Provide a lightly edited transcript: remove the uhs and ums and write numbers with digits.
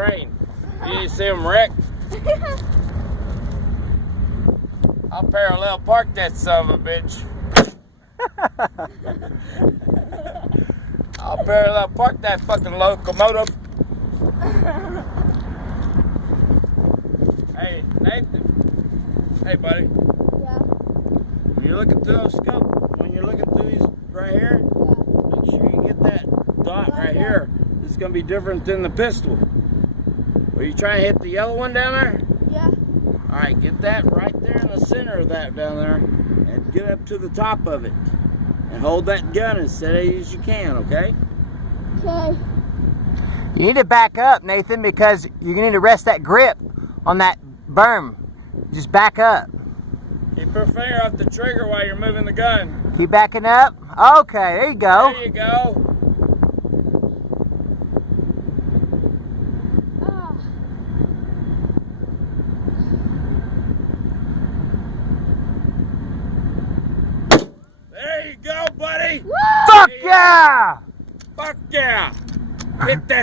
train. You see them wreck? I'll parallel park that son of a bitch. I'll parallel park that fucking locomotive. Hey, Nathan. Hey, buddy. Yeah. When you're looking through those scope, when you're looking through these right here, make sure you get that dot right here. It's going to be different than the pistol. Are you trying to hit the yellow one down there? Yeah. All right, get that right there in the center of that down there and get up to the top of it. And hold that gun as steady as you can, okay? Okay. You need to back up, Nathan, because you need to rest that grip on that berm. Just back up. Keep your finger off the trigger while you're moving the gun. Keep backing up. Okay, there you go. There you go. There you go, buddy. Woo! Fuck yeah! Fuck yeah. Hit that.